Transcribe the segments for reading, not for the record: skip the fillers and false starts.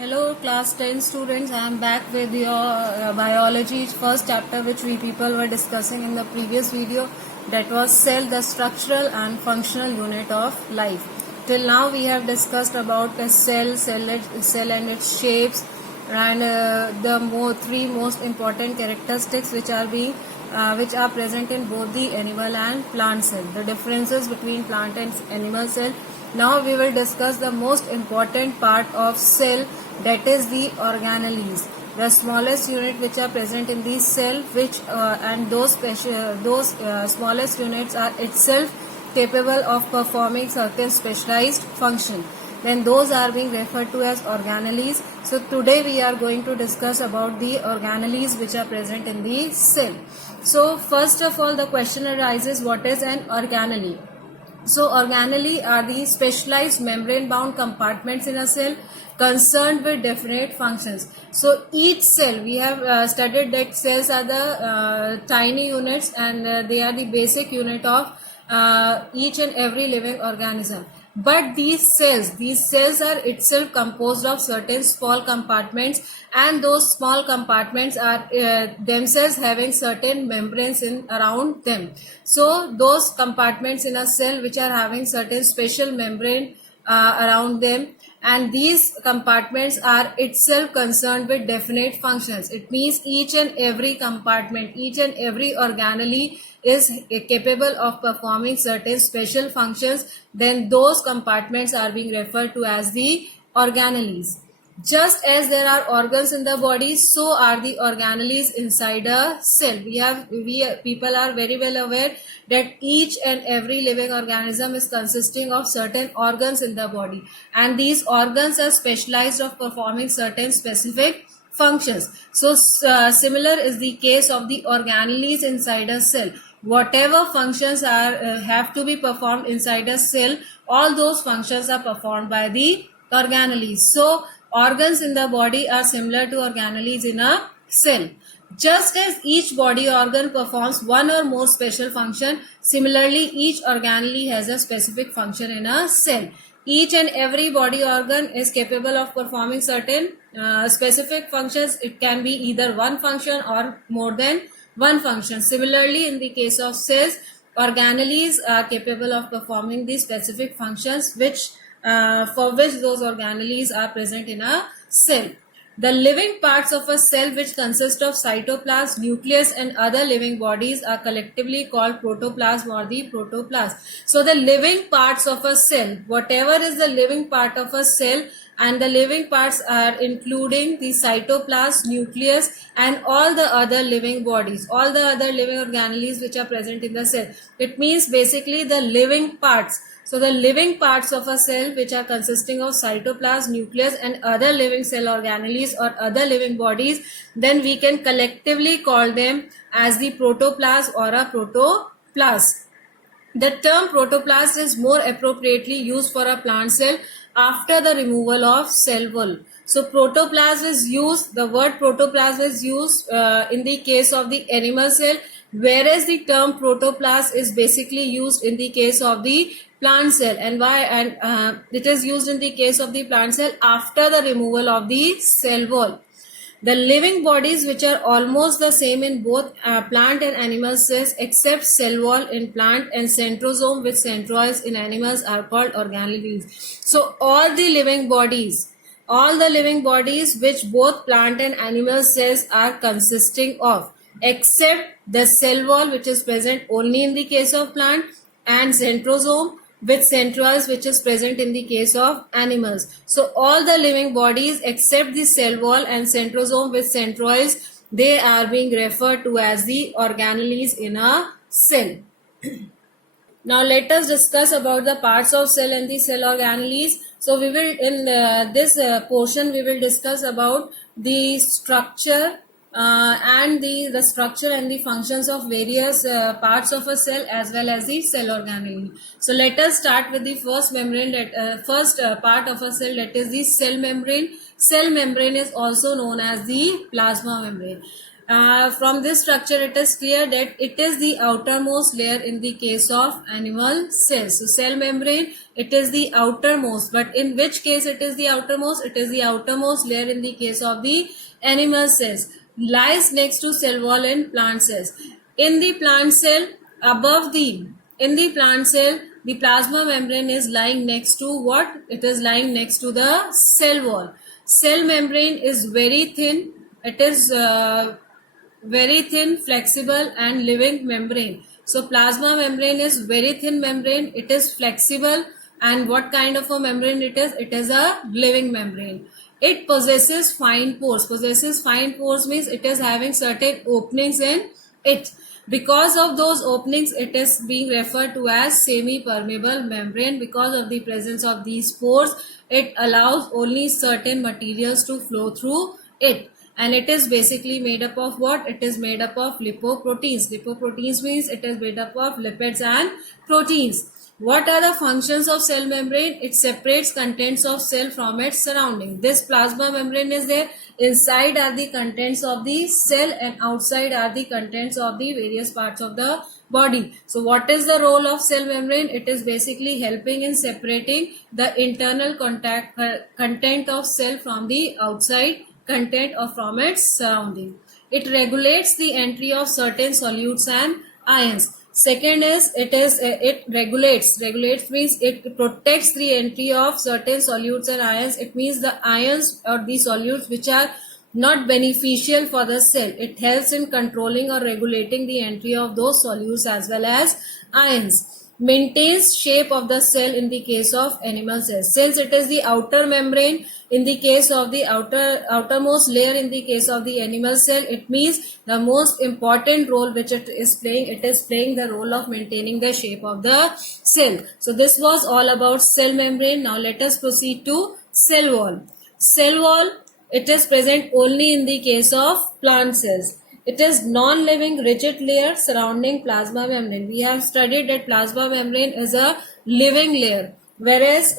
Hello class 10 students, I am back with your biology first chapter which we people were discussing in the previous video, that was cell, the structural and functional unit of life. Till now we have discussed about the cell and its shapes and the three most important characteristics which are present in both the animal and plant cell, the differences between plant and animal cell. Now we will discuss the most important part of cell, that is the organelles, the smallest unit which are present in the cell, and those smallest units are itself capable of performing certain specialized function. Then those are being referred to as organelles. So today we are going to discuss about the organelles which are present in the cell. So first of all, the question arises, what is an organelle? So organelle are the specialized membrane-bound compartments in a cell concerned with definite functions. So each cell, we have studied that cells are the tiny units, and they are the basic unit of each and every living organism. But these cells are itself composed of certain small compartments, and those small compartments are themselves having certain membranes around them. So those compartments in a cell which are having certain special membrane around them, and these compartments are itself concerned with definite functions. It means each and every compartment, each and every organelle is capable of performing certain special functions. Then those compartments are being referred to as the organelles. Just as there are organs in the body, so are the organelles inside a cell. People are very well aware that each and every living organism is consisting of certain organs in the body, and these organs are specialized of performing certain specific functions. So similar is the case of the organelles inside a cell. Whatever functions have to be performed inside a cell, all those functions are performed by the organelles. So organs in the body are similar to organelles in a cell. Just as each body organ performs one or more special function, similarly each organelle has a specific function in a cell. Each and every body organ is capable of performing certain specific functions. It can be either one function or more than one function. Similarly, in the case of cells, organelles are capable of performing these specific functions for which those organelles are present in a cell. The living parts of a cell, which consist of cytoplasm, nucleus and other living bodies, are collectively called protoplasm or the protoplasm. So the living parts of a cell, whatever is the living part of a cell, and the living parts are including the cytoplasm, nucleus and all the other living bodies, all the other living organelles which are present in the cell. It means basically the living parts. So the living parts of a cell, which are consisting of cytoplasm, nucleus and other living cell organelles or other living bodies, then we can collectively call them as the protoplasm or a protoplast. The term protoplasm is more appropriately used for a plant cell after the removal of cell wall. So protoplasm is used, the word protoplasm is used in the case of the animal cell, whereas the term protoplasm is basically used in the case of the plant cell. And it is used in the case of the plant cell after the removal of the cell wall. The living bodies, which are almost the same in both plant and animal cells except cell wall in plant and centrosome with centroids in animals, are called organelles. So all the living bodies which both plant and animal cells are consisting of, except the cell wall, which is present only in the case of plant, and centrosome with centroids, which is present in the case of animals. So all the living bodies except the cell wall and centrosome with centroids, they are being referred to as the organelles in a cell. Now let us discuss about the parts of cell and the cell organelles. So we will, in this portion, we will discuss about the structure and the structure and the functions of various parts of a cell as well as the cell organelle. So let us start with the first membrane, first part of a cell, that is the cell membrane. Cell membrane is also known as the plasma membrane. From this structure, it is clear that it is the outermost layer in the case of animal cells. So cell membrane, it is the outermost, but in which case it is the outermost? It is the outermost layer in the case of the animal cells. Lies next to cell wall in plant cells. In the plant cell, in the plant cell, the plasma membrane is lying next to what? It is lying next to the cell wall. Cell membrane is very thin. It is very thin, flexible and living membrane. So plasma membrane is very thin membrane. It is flexible, and what kind of a membrane it is? It is a living membrane. It possesses fine pores. Possesses fine pores means it is having certain openings in it. Because of those openings, it is being referred to as semi-permeable membrane. Because of the presence of these pores, it allows only certain materials to flow through it. And it is basically made up of what? It is made up of lipoproteins. Lipoproteins means it is made up of lipids and proteins. What are the functions of cell membrane? It separates contents of cell from its surrounding. This plasma membrane is there. Inside are the contents of the cell and outside are the contents of the various parts of the body. So what is the role of cell membrane? It is basically helping in separating the internal content of cell from the outside content or from its surrounding. It regulates the entry of certain solutes and ions. Second is it regulates. Regulates means it protects the entry of certain solutes and ions. It means the ions or the solutes which are not beneficial for the cell. It helps in controlling or regulating the entry of those solutes as well as ions. Maintains shape of the cell in the case of animal cells. Since it is the outer membrane in the case of the outermost layer in the case of the animal cell, it means the most important role which it is playing the role of maintaining the shape of the cell. So this was all about cell membrane. Now let us proceed to cell wall. Cell wall, it is present only in the case of plant cells. It is non-living rigid layer surrounding plasma membrane. We have studied that plasma membrane is a living layer, whereas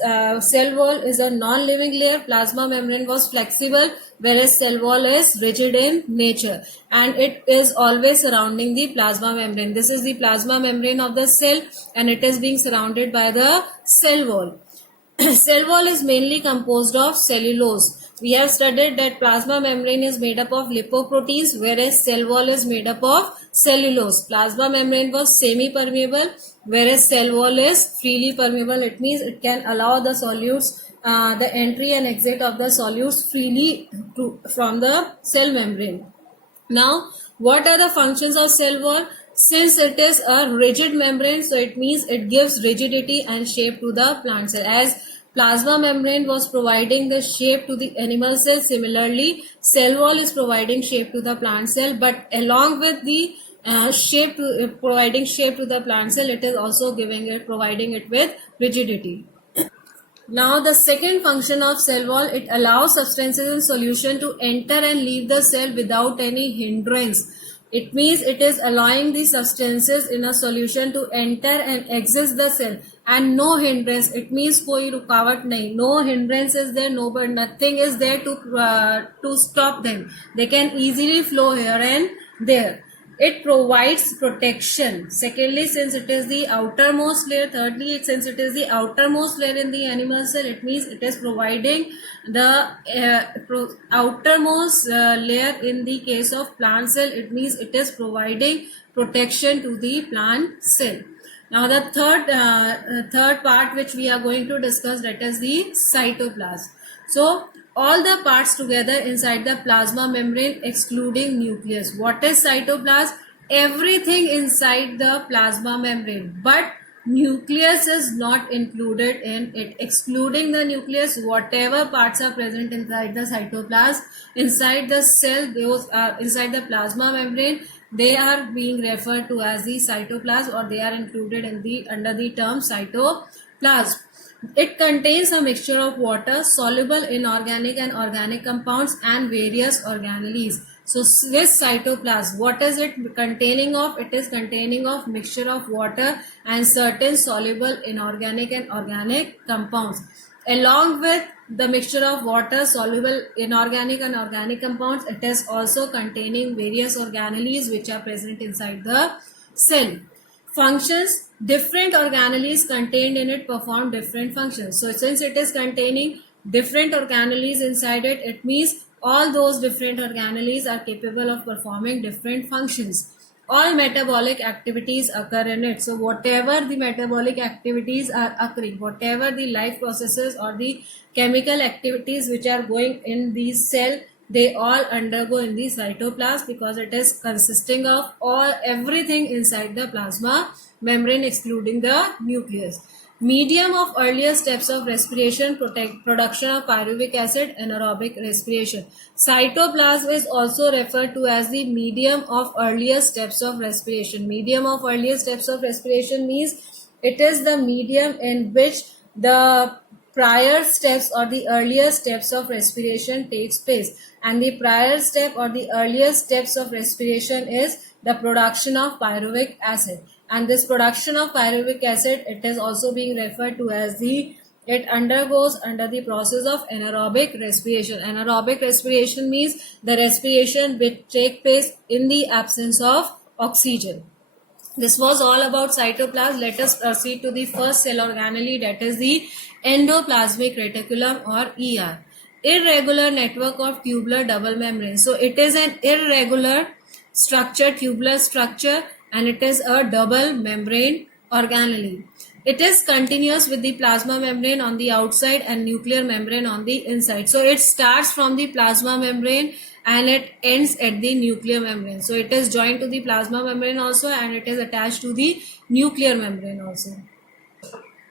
cell wall is a non-living layer. Plasma membrane was flexible, whereas cell wall is rigid in nature, and it is always surrounding the plasma membrane. This is the plasma membrane of the cell, and it is being surrounded by the cell wall. Cell wall is mainly composed of cellulose. We have studied that plasma membrane is made up of lipoproteins, whereas cell wall is made up of cellulose. Plasma membrane was semi-permeable, whereas cell wall is freely permeable. It means it can allow the solutes, the entry and exit of the solutes freely from the cell membrane. Now, what are the functions of cell wall? Since it is a rigid membrane, so it means it gives rigidity and shape to the plant cell. As plasma membrane was providing the shape to the animal cell, similarly cell wall is providing shape to the plant cell, but along with the providing shape to the plant cell, it is also providing it with rigidity. Now the second function of cell wall, it allows substances in solution to enter and leave the cell without any hindrance. It means it is allowing the substances in a solution to enter and exit the cell and no hindrance. It means कोई रुकावट नहीं, no hindrance is there, nothing is there to stop them. They can easily flow here and there. It provides protection. Secondly, since it is the outermost layer. Thirdly, since it is the outermost layer in the animal cell, it means it is providing the outermost layer in the case of plant cell. It means it is providing protection to the plant cell. Now the third part which we are going to discuss, that is the cytoplasm. So all the parts together inside the plasma membrane excluding nucleus. What is cytoplasm? Everything inside the plasma membrane, but nucleus is not included in it. Excluding the nucleus, whatever parts are present inside the cytoplasm, inside the cell, those are inside the plasma membrane, they are being referred to as the cytoplasm, or they are included in the under the term cytoplasm. It contains a mixture of water, soluble inorganic and organic compounds, and various organelles. So this cytoplasm, what is it containing of? It is containing of mixture of water and certain soluble inorganic and organic compounds. Along with the mixture of water, soluble inorganic and organic compounds. It is also containing various organelles which are present inside the cell. Functions: different organelles contained in it perform different functions. So since it is containing different organelles inside it, it means all those different organelles are capable of performing different functions. All metabolic activities occur in it. So whatever the metabolic activities are occurring, whatever the life processes or the chemical activities which are going in the cell, they all undergo in the cytoplasm, because it is consisting of everything inside the plasma membrane excluding the nucleus. Medium of earlier steps of respiration: production of pyruvic acid, anaerobic respiration. Cytoplasm is also referred to as the medium of earlier steps of respiration. Medium of earlier steps of respiration means it is the medium in which the prior steps or the earlier steps of respiration takes place, and the prior step or the earlier steps of respiration is the production of pyruvic acid. And this production of pyruvic acid, it is also being referred to as it undergoes under the process of anaerobic respiration. Anaerobic respiration means the respiration which take place in the absence of oxygen. This was all about cytoplasm. Let us proceed to the first cell organelle, that is the endoplasmic reticulum or ER. Irregular network of tubular double membrane. So it is an irregular structure, tubular structure, and it is a double membrane organelle. It is continuous with the plasma membrane on the outside and nuclear membrane on the inside. So it starts from the plasma membrane and it ends at the nuclear membrane. So it is joined to the plasma membrane also, and it is attached to the nuclear membrane also.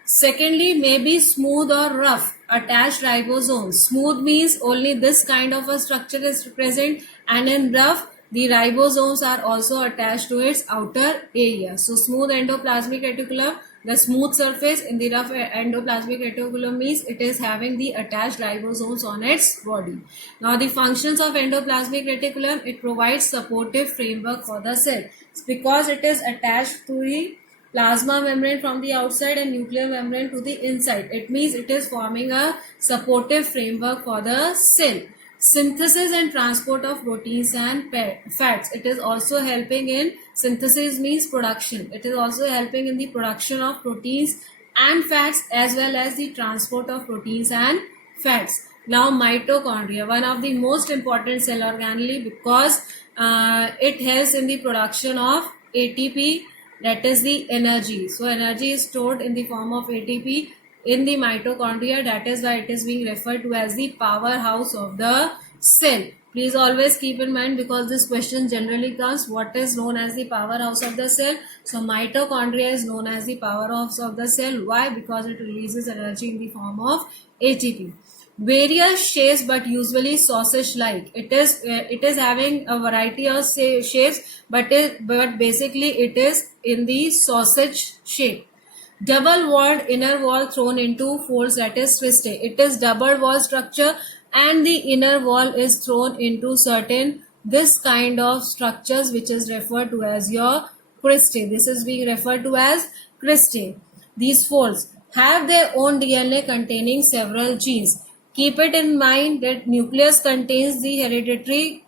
Secondly, may be smooth or rough. Attached ribosomes. Smooth means only this kind of a structure is present, and in rough, the ribosomes are also attached to its outer area. So smooth endoplasmic reticulum, the smooth surface. In the rough endoplasmic reticulum means it is having the attached ribosomes on its body. Now the functions of endoplasmic reticulum: it provides supportive framework for the cell. Because it is attached to the plasma membrane from the outside and nuclear membrane to the inside, it means it is forming a supportive framework for the cell. Synthesis and transport of proteins and fats. It is also helping in synthesis means production. It is also helping in the production of proteins and fats, as well as the transport of proteins and fats. Now mitochondria, one of the most important cell organelle, because it helps in the production of ATP, that is the energy. So energy is stored in the form of ATP in the mitochondria. That is why it is being referred to as the powerhouse of the cell. Please always keep in mind, because this question generally comes, what is known as the powerhouse of the cell. So mitochondria is known as the powerhouse of the cell. Why? Because it releases energy in the form of ATP. Various shapes, but usually sausage like. It is having a variety of shapes, but basically it is in the sausage shape. Double walled inner wall thrown into folds, that is cristae. It is double wall structure, and the inner wall is thrown into certain this kind of structures, which is referred to as your cristae. This is being referred to as cristae. These folds have their own DNA containing several genes. Keep it in mind that nucleus contains the hereditary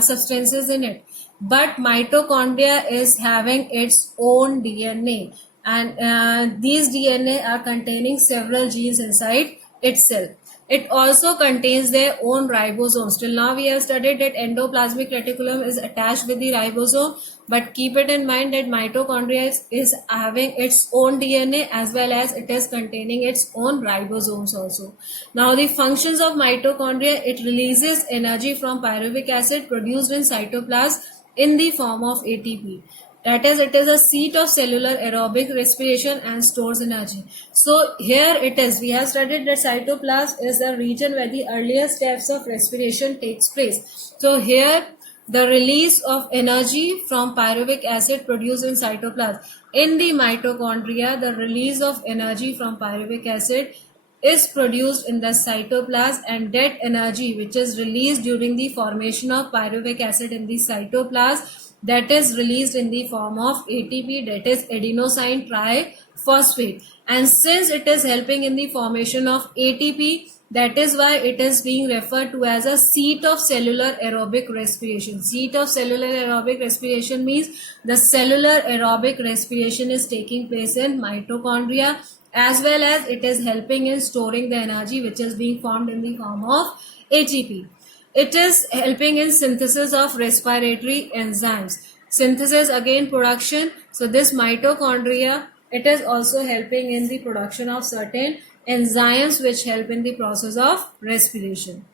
substances in it, but mitochondria is having its own DNA, and these DNA are containing several genes inside itself. It also contains their own ribosomes. Till now we have studied that endoplasmic reticulum is attached with the ribosome, but keep it in mind that mitochondria is having its own DNA, as well as it is containing its own ribosomes also. Now the functions of mitochondria: it releases energy from pyruvic acid produced in cytoplasm in the form of ATP. That is, it is a seat of cellular aerobic respiration and stores energy. So here it is. We have studied that cytoplasm is the region where the earlier steps of respiration takes place. So here the release of energy from pyruvic acid produced in cytoplasm. In the mitochondria, the release of energy from pyruvic acid is produced in the cytoplasm, and that energy which is released during the formation of pyruvic acid in the cytoplasm, that is released in the form of ATP, that is adenosine triphosphate. And since it is helping in the formation of ATP, That is why it is being referred to as a seat of cellular aerobic respiration. Seat of cellular aerobic respiration means the cellular aerobic respiration is taking place in mitochondria, as well as it is helping in storing the energy which is being formed in the form of ATP. It is helping in synthesis of respiratory enzymes. Synthesis, again production. So this mitochondria, it is also helping in the production of certain enzymes which help in the process of respiration.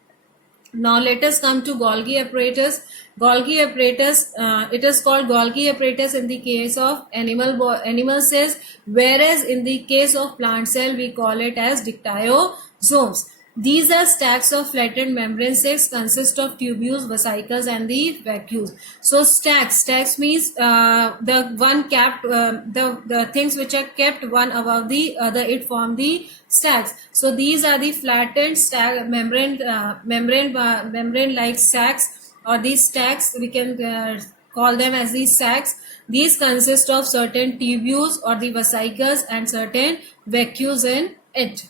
Now let us come to Golgi apparatus. Golgi apparatus, it is called Golgi apparatus in the case of animal cells, whereas in the case of plant cell we call it as dictyosomes. These are stacks of flattened membrane sacs, consist of tubules, vesicles, and the vacuoles. So stacks means the one capped, the things which are kept one above the other, it form the stacks. So these are the flattened stack membrane like sacs, or these stacks we can call them as these sacs. These consist of certain tubules or the vesicles and certain vacuoles in it.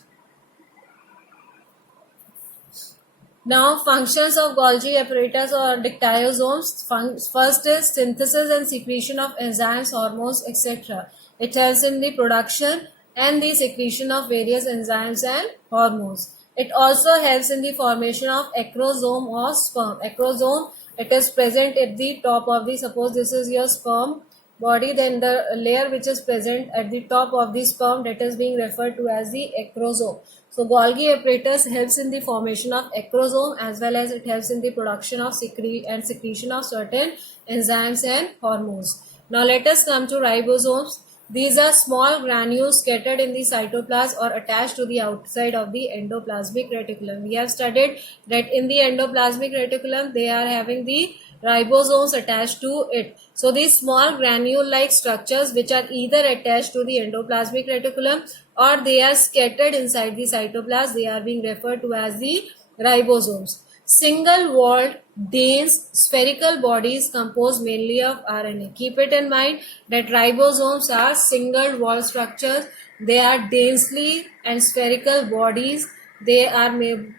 Now, functions of Golgi apparatus or dictyosomes. First is synthesis and secretion of enzymes, hormones, etc. It helps in the production and the secretion of various enzymes and hormones. It also helps in the formation of acrosome or sperm. Acrosome, it is present at the top of the, suppose this is your sperm body, then the layer which is present at the top of the sperm, that is being referred to as the acrosome. So Golgi apparatus helps in the formation of acrosome, as well as it helps in the production of secretion of certain enzymes and hormones. Now let us come to ribosomes. These are small granules scattered in the cytoplasm or attached to the outside of the endoplasmic reticulum. We have studied that in the endoplasmic reticulum they are having the ribosomes attached to it. So these small granule-like structures which are either attached to the endoplasmic reticulum or they are scattered inside the cytoplasm, they are being referred to as the ribosomes. Single-walled, dense, spherical bodies composed mainly of RNA. Keep it in mind that ribosomes are single-walled structures. They are densely and spherical bodies. They are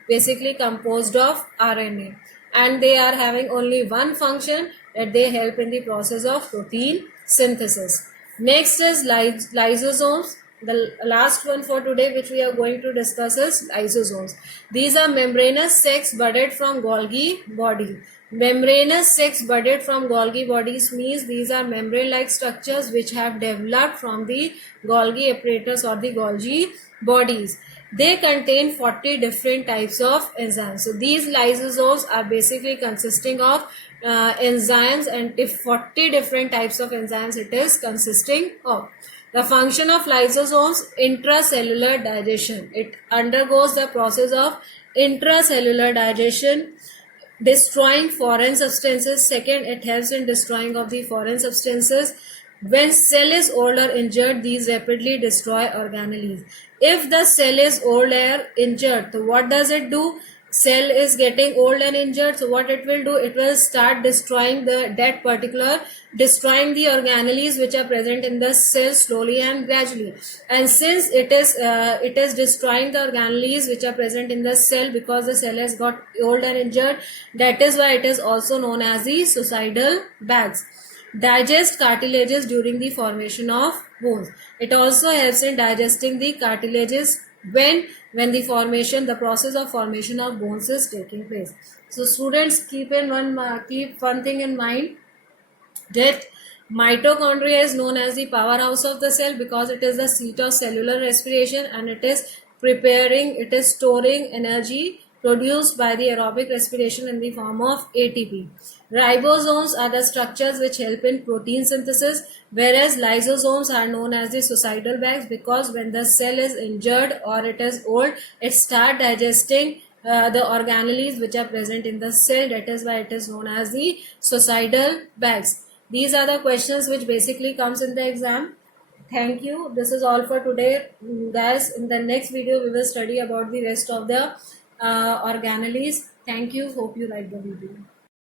basically composed of RNA. And they are having only one function, that they help in the process of protein synthesis. Next is lysosomes. The last one for today which we are going to discuss is lysosomes. These are membranous sacs budded from Golgi body. Membranous sacs budded from Golgi bodies means these are membrane-like structures which have developed from the Golgi apparatus or the Golgi bodies. They contain 40 different types of enzymes. So these lysosomes are basically consisting of enzymes, and 40 different types of enzymes it is consisting of. The function of lysosomes, intracellular digestion. It undergoes the process of intracellular digestion, destroying foreign substances. Second, it helps in destroying of the foreign substances. When cell is old or injured, these rapidly destroy organelles. If the cell is old or injured, so what does it do? Cell is getting old and injured, so what it will do? It will start destroying destroying the organelles which are present in the cell slowly and gradually. And since it is destroying the organelles which are present in the cell, because the cell has got old and injured, that is why it is also known as the suicidal bags. Digest cartilages during the formation of bones. It also helps in digesting the cartilages when the process of formation of bones is taking place. So students, keep one thing in mind, that mitochondria is known as the powerhouse of the cell because it is the seat of cellular respiration, and it is storing energy produced by the aerobic respiration in the form of ATP. Ribosomes are the structures which help in protein synthesis, whereas lysosomes are known as the suicidal bags because when the cell is injured or it is old, it starts digesting the organelles which are present in the cell. That is why it is known as the suicidal bags. These are the questions which basically comes in the exam. Thank you. This is all for today, guys. In the next video, we will study about the rest of the organelles. Thank you. Hope you like the video.